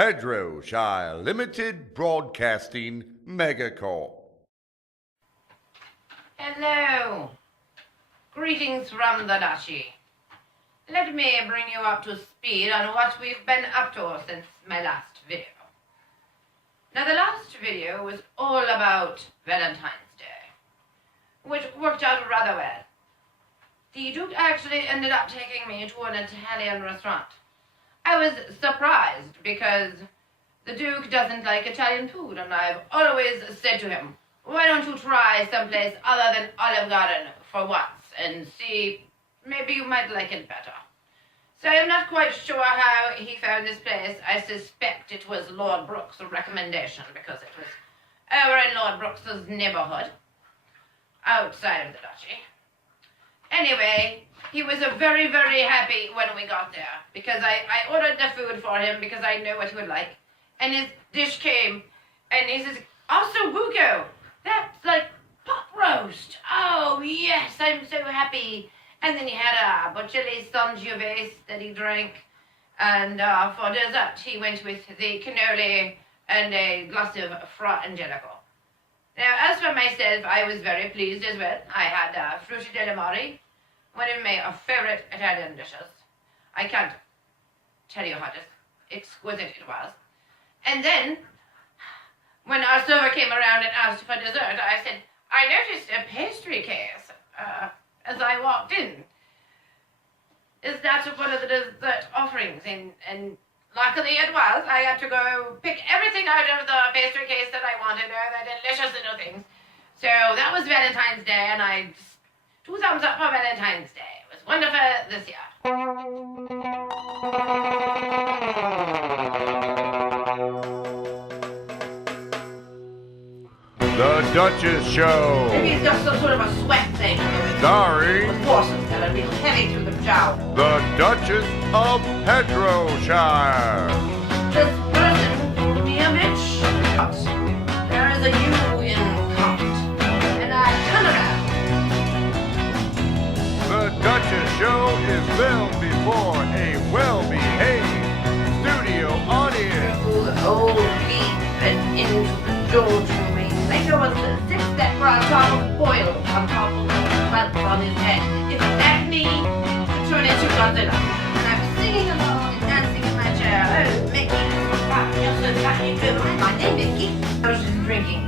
Hedrowshire Limited Broadcasting Megacorp. Hello. Greetings from the Duchy. Let me bring you up to speed on what we've been up to since my last video. Now, the last video was all about Valentine's Day, which worked out rather well. The Duke actually ended up taking me to an Italian restaurant. I was surprised because the Duke doesn't like Italian food, and I've always said to him, why don't you try someplace other than Olive Garden for once and see, maybe you might like it better. So I'm not quite sure how he found this place. I suspect it was Lord Brooks' recommendation because it was over in Lord Brooks' neighborhood, outside of the Duchy. Anyway, he was very, very happy when we got there because I ordered the food for him because I knew what he would like. And his dish came and he says, also buco, that's like pot roast. Oh yes, I'm so happy. And then he had a Bocelli Sangiovese that he drank. And for dessert, he went with the cannoli and a glass of Fra Angelico. Now, as for myself, I was very pleased as well. I had frutti delle mare, one of my favorite Italian dishes. I can't tell you how exquisite it was. And then, when our server came around and asked for dessert, I said, I noticed a pastry case as I walked in. Is that one of the dessert offerings? And luckily it was. I had to go pick everything out of the pastry case that I wanted. The delicious little things. So that was Valentine's Day, and I just 2 thumbs up for Valentine's Day. It was wonderful this year. The Duchess Show. Maybe it's just some sort of a sweat thing. Starring The forces got a little heavy through the jowl. the Duchess of Hedrowshire. This person told me a bitch. There is a U in cot. And I turn around. The Duchess Show is filmed before a well-behaved studio audience. Through the old beef and into the George movie. Later was the six that were on top of boiled on top of the belt on his head. It's acne to turn into Godzilla. And I'm singing along and dancing in my chair. Oh, Mickey, you're so fat you do. My name is Mickey. I was just drinking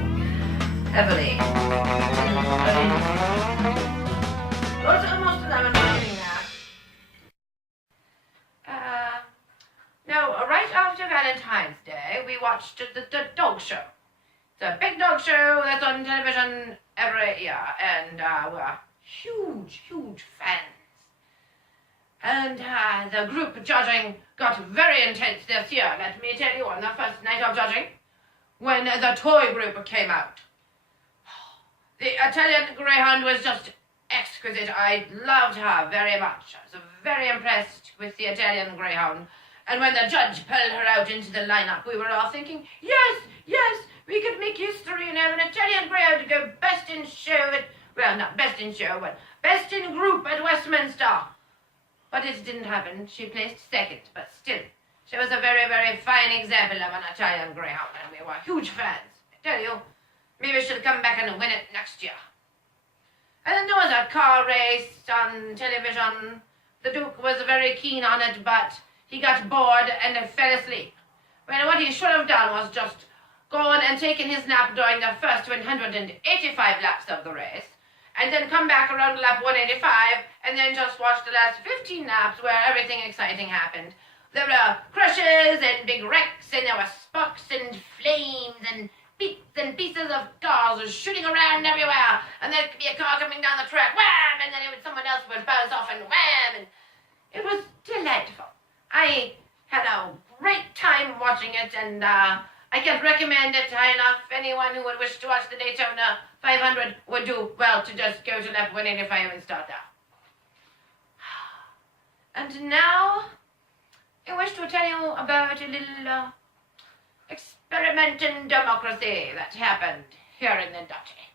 heavily. Those are most of them are not doing that. No, right after Valentine's Day, we watched the Dog Show. It's a big dog show that's on television every year, and we're huge, huge fans. And the group judging got very intense this year, let me tell you, on the first night of judging, when the toy group came out. The Italian Greyhound was just exquisite. I loved her very much. I was very impressed with the Italian Greyhound. And when the judge pulled her out into the lineup, we were all thinking, yes, yes, we could make history and have an Italian Greyhound to go best in show well, not best in show, but best in group at Westminster. But it didn't happen. She placed second, but still, she was a very, very fine example of an Italian Greyhound, and we were huge fans. I tell you, maybe she'll come back and win it next year. And then there was a car race on television. The Duke was very keen on it, but he got bored and fell asleep. Well, what he should have done was just gone and taken his nap during the first 185 laps of the race, and then come back around lap 185, and then just watch the last 15 laps where everything exciting happened. There were crashes and big wrecks, and there were sparks and flames and bits and pieces of cars shooting around everywhere, and there could be a car coming down the track, wham, and then someone else would bounce off and wham, and it was delightful. I had a great time watching it, and I can't recommend it high enough. Anyone who would wish to watch the Daytona 500 would do well to just go to lap 185 and start there. And now, I wish to tell you about a little experiment in democracy that happened here in the Duchy.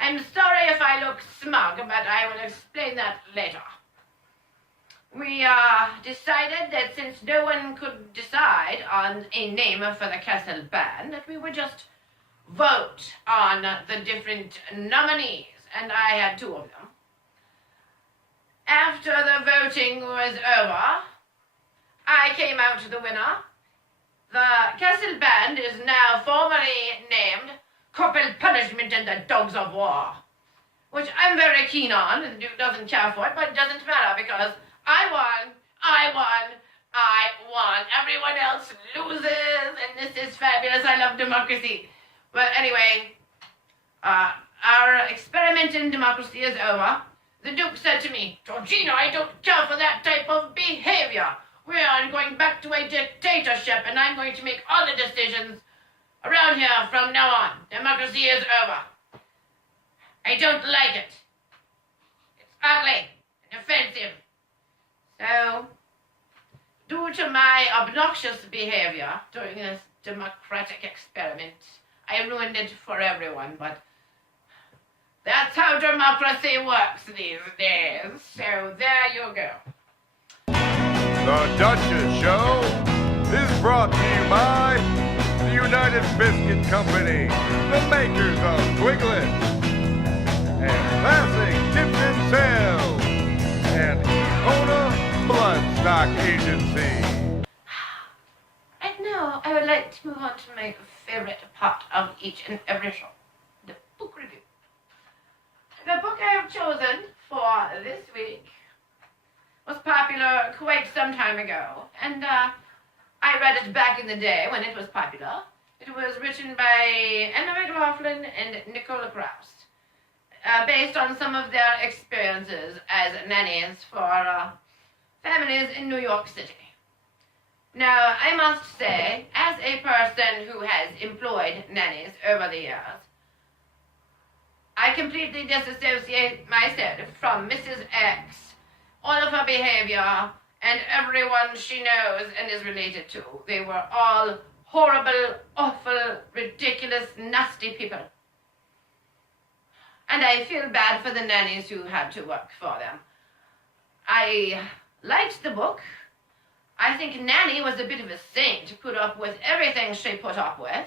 I'm sorry if I look smug, but I will explain that later. we decided that since no one could decide on a name for the castle band, that we would just vote on the different nominees, and I had two of them. After the voting was over, I came out the winner. The castle band is now formally named Corporal Punishment and the Dogs of War, which I'm very keen on, and the Duke doesn't care for it, but it doesn't matter because I won. Everyone else loses, and this is fabulous. I love democracy. But anyway, our experiment in democracy is over. The Duke said to me, "Georgina, I don't care for that type of behavior. We are going back to a dictatorship, and I'm going to make all the decisions around here from now on. Democracy is over. I don't like it. It's ugly and offensive. So, due to my obnoxious behavior during this democratic experiment, I ruined it for everyone, but that's how democracy works these days. So there you go." The Duchess Show is brought to you by the United Biscuit Company, the makers of Twiglets, and Classic Tips and Sales, and Daytona Bloodstock Agency. Right now, I would like to move on to my favorite part of each and every show, the book review. The book I have chosen for this week was popular quite some time ago, and I read it back in the day when it was popular. It was written by Emma McLaughlin and Nicola Krauss, based on some of their experiences as nannies for families in New York City. Now, I must say, as a person who has employed nannies over the years, I completely disassociate myself from Mrs. X, all of her behavior, and everyone she knows and is related to. They were all horrible, awful, ridiculous, nasty people. And I feel bad for the nannies who had to work for them. I liked the book. I think Nanny was a bit of a saint to put up with everything she put up with.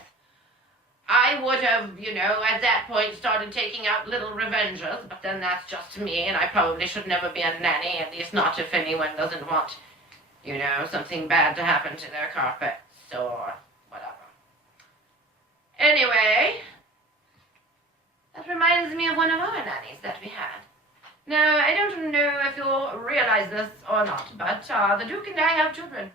I would have, at that point started taking out little revenges, but then that's just me, and I probably should never be a nanny, at least not if anyone doesn't want, something bad to happen to their carpets or whatever. Anyway, that reminds me of one of our nannies that we had. Now, I don't know if you'll realize this or not, but the Duke and I have children.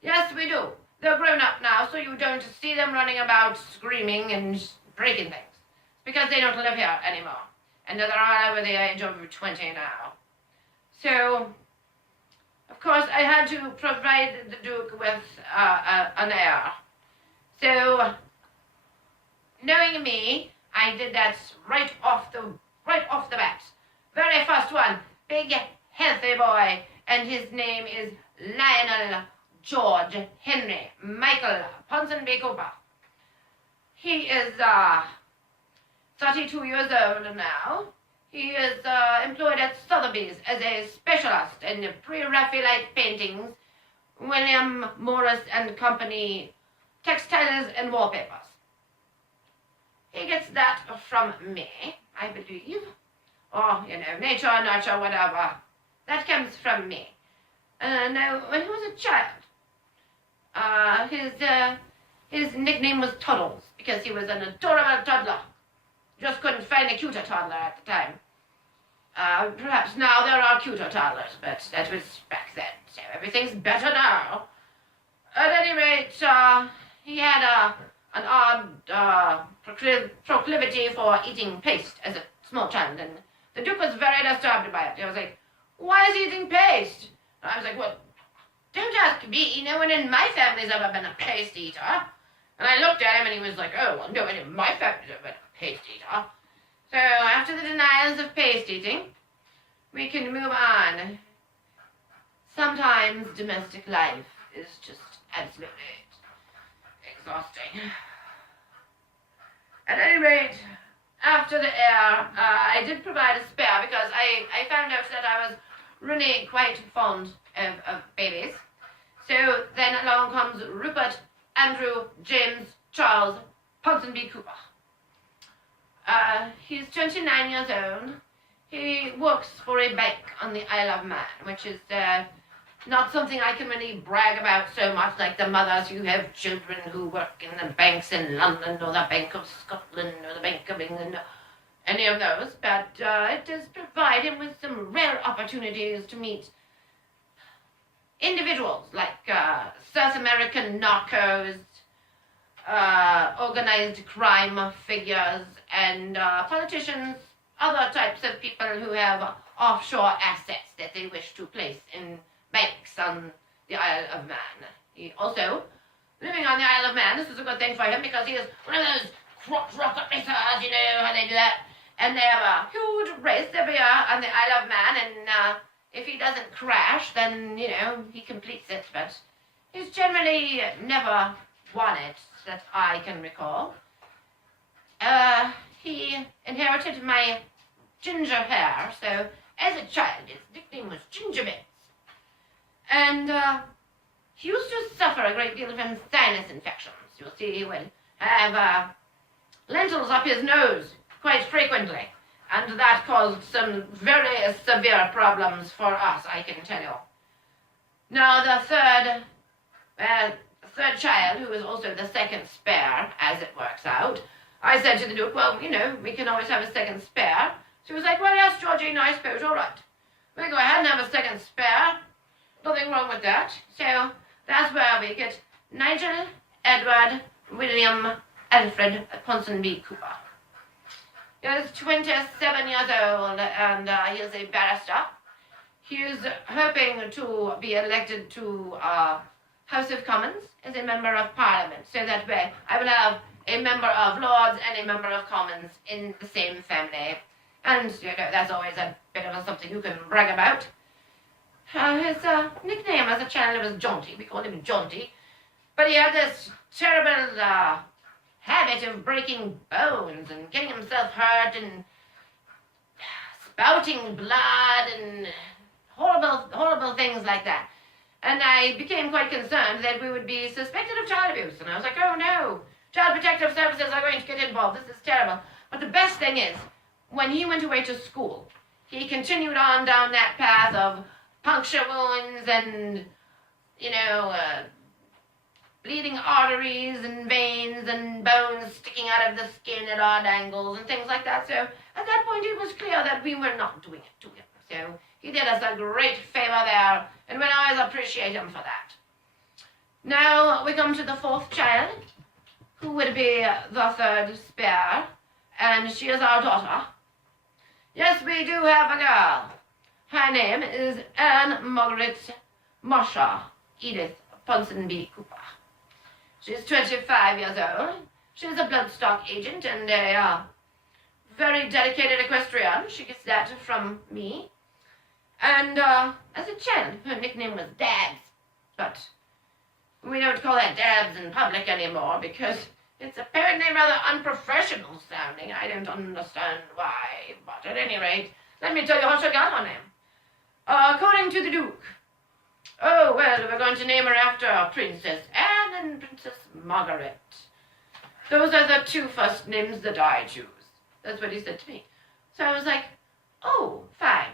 Yes, we do. They're grown up now, so you don't see them running about screaming and breaking things. It's because they don't live here anymore. And they're all over the age of 20 now. So, of course, I had to provide the Duke with an heir. So, knowing me, I did that right off the bat. Very first one, big, healthy boy, and his name is Lionel George Henry Michael Ponsonby Cooper. He is 32 years old now. He is employed at Sotheby's as a specialist in pre-Raphaelite paintings, William Morris and Company, textiles and wallpapers. He gets that from me, I believe. Or, nature, nurture, whatever. That comes from me. Now, when he was a child, his nickname was Toddles, because he was an adorable toddler. Just couldn't find a cuter toddler at the time. Perhaps now there are cuter toddlers, but that was back then, so everything's better now. At any rate, he had an odd proclivity for eating paste as a small child, and the Duke was very disturbed by it. He was like, "Why is he eating paste?" And I was like, "Well, don't ask me. No one in my family's ever been a paste eater." And I looked at him and he was like, "Oh, well, no one in my family's ever been a paste eater." So after the denials of paste eating, we can move on. Sometimes domestic life is just absolutely exhausting. At any rate, after the heir, I did provide a spare because I found out that I was really quite fond of babies. So then along comes Rupert Andrew James Charles Ponsonby Cooper. He's 29 years old. He works for a bank on the Isle of Man, which is not something I can really brag about so much, like the mothers who have children who work in the banks in London or the Bank of Scotland or the Bank of England, any of those, but it does provide him with some rare opportunities to meet individuals like South American narcos, organized crime figures, and politicians, other types of people who have offshore assets that they wish to place in banks on the Isle of Man. He also, living on the Isle of Man, this is a good thing for him because he is one of those crop rocket racers, you know how they do that, and they have a huge race every year on the Isle of Man, and if he doesn't crash, then, you know, he completes it, but he's generally never won it that I can recall. He inherited my ginger hair, so as a child his nickname was Gingerbits. And he used to suffer a great deal from sinus infections. You'll see he would have lentils up his nose quite frequently, and that caused some very severe problems for us, I can tell you. Now the third child, who is also the second spare, as it works out, I said to the Duke, well, you know, we can always have a second spare. She was like, well, yes, Georgina, I suppose, all right. We'll go ahead and have a second spare. Nothing wrong with that. So that's where we get Nigel Edward William Alfred Ponsonby Cooper. He is 27 years old, and he is a barrister. He is hoping to be elected to House of Commons as a member of Parliament, so that way I will have a member of Lords and a member of Commons in the same family. And, you know, that's always a bit of something you can brag about. His nickname as a child was Jaunty. We called him Jaunty. But he had this terrible habit of breaking bones and getting himself hurt and spouting blood and horrible things like that. And I became quite concerned that we would be suspected of child abuse. And I was like, oh no, Child Protective Services are going to get involved. This is terrible. But the best thing is, when he went away to school, he continued on down that path of puncture wounds and, you know, bleeding arteries and veins and bones sticking out of the skin at odd angles and things like that. So at that point it was clear that we were not doing it to him. So he did us a great favor there, and we'll always appreciate him for that. Now we come to the fourth child, who would be the third spare, and she is our daughter. Yes, we do have a girl. Her name is Anne Margaret Marsha Edith Ponsonby Cooper. She's 25 years old. She's a bloodstock agent and a very dedicated equestrian. She gets that from me. And as a child, her nickname was Dabs. But we don't call her Dabs in public anymore because it's apparently rather unprofessional sounding. I don't understand why. But at any rate, let me tell you how she got her name. According to the Duke. Oh, well, we're going to name her after Princess Anne and Princess Margaret. Those are the two first names that I choose. That's what he said to me. So I was like, oh, fine.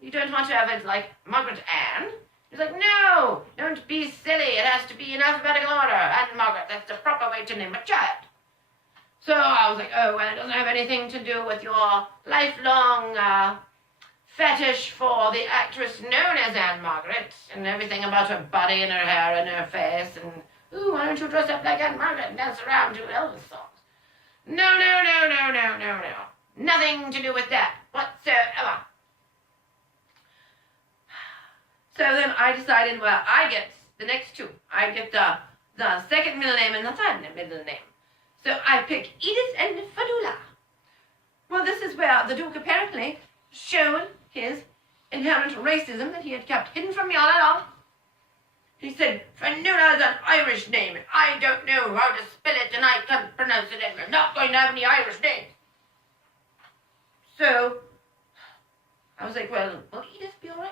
You don't want to have it like Margaret Anne? He's like, no, don't be silly. It has to be in alphabetical order. Anne Margaret, that's the proper way to name a child. So I was like, oh, well, it doesn't have anything to do with your lifelong fetish for the actress known as Anne Margaret and everything about her body and her hair and her face and, ooh, why don't you dress up like Anne Margaret and dance around to Elvis songs? No. Nothing to do with that whatsoever. So then I decided, well, I get the next two. I get the second middle name and the third middle name. So I pick Edith and Fadula. Well, this is where the Duke apparently showed his inherent racism that he had kept hidden from me all along. He said, Fadula is an Irish name. I don't know how to spell it and I can't pronounce it and we're not going to have any Irish names. So I was like, well, will Edith be all right?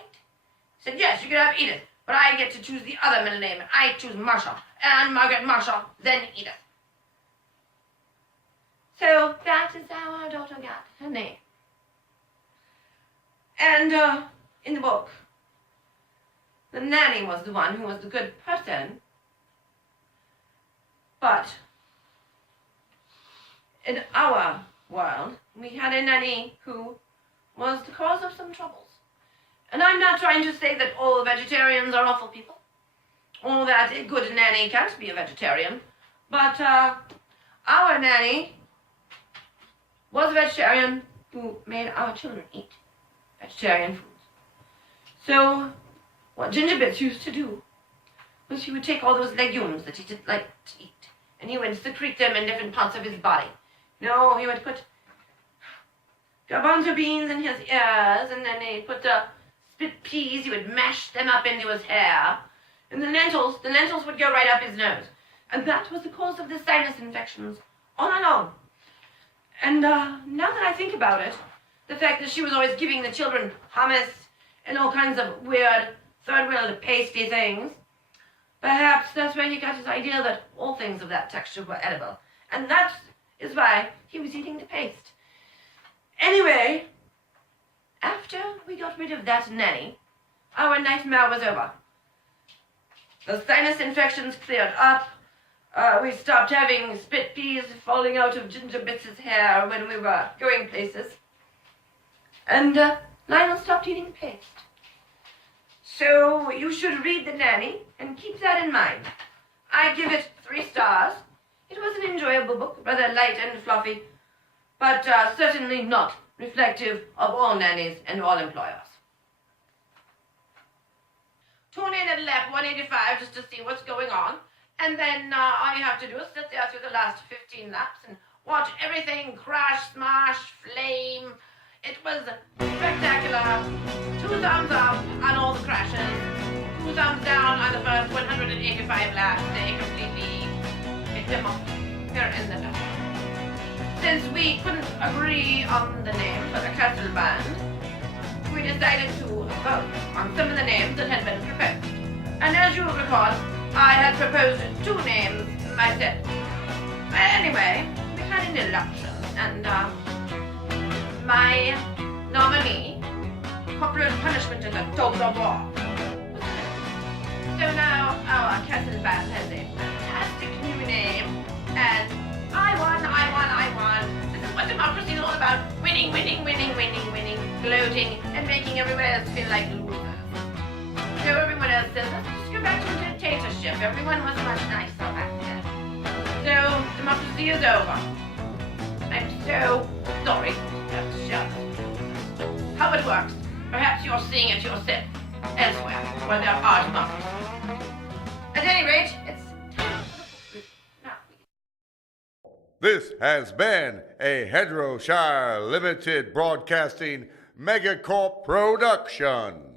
He said, yes, you can have Edith, but I get to choose the other middle name, and I choose Marshall. And Margaret Marshall, then Edith. So that is how our daughter got her name. And in the book, the nanny was the one who was the good person. But in our world, we had a nanny who was the cause of some troubles. And I'm not trying to say that all vegetarians are awful people, or that a good nanny can't be a vegetarian, but our nanny was a vegetarian who made our children eat vegetarian foods. So what Ginger Bits used to do was he would take all those legumes that he didn't like to eat, and he would secrete them in different parts of his body. No, he would put garbanzo beans in his ears, and then he put the split peas, he would mash them up into his hair, and the lentils would go right up his nose. And that was the cause of the sinus infections all along. And now that I think about it, the fact that she was always giving the children hummus and all kinds of weird third-world pasty things, perhaps that's where he got his idea that all things of that texture were edible. And that is why he was eating the paste. Anyway, after we got rid of that nanny, our nightmare was over. The sinus infections cleared up. We stopped having spit peas falling out of Ginger Bits' hair when we were going places. And Lionel stopped eating paste. So you should read The Nanny and keep that in mind. I give it 3 stars. It was an enjoyable book, rather light and fluffy, but certainly not reflective of all nannies and all employers. Tune in at lap 185 just to see what's going on, and then all you have to do is sit there through the last 15 laps and watch everything crash, smash, flame. It was spectacular. 2 thumbs up on all the crashes, 2 thumbs down on the first 185 laps. They completely hit them off. They're in the dark. Since we couldn't agree on the name for the castle band, we decided to vote on some of the names that had been proposed. And as you recall, I had proposed 2 names myself. But anyway, we had an election, and my nominee, corporal punishment in the dogs of war, was elected. So now our castle band has a fantastic new name, and I won. This is what democracy is all about. Winning, gloating, and making everyone else feel like losers. So everyone else says, let's just go back to a dictatorship. Everyone was much nicer back then. So democracy is over. I'm so sorry to have to share this. How it works, perhaps you're seeing it yourself elsewhere where there are democracies. At any rate, it's time for the This has been a Hedgerow Shire Limited Broadcasting Megacorp production.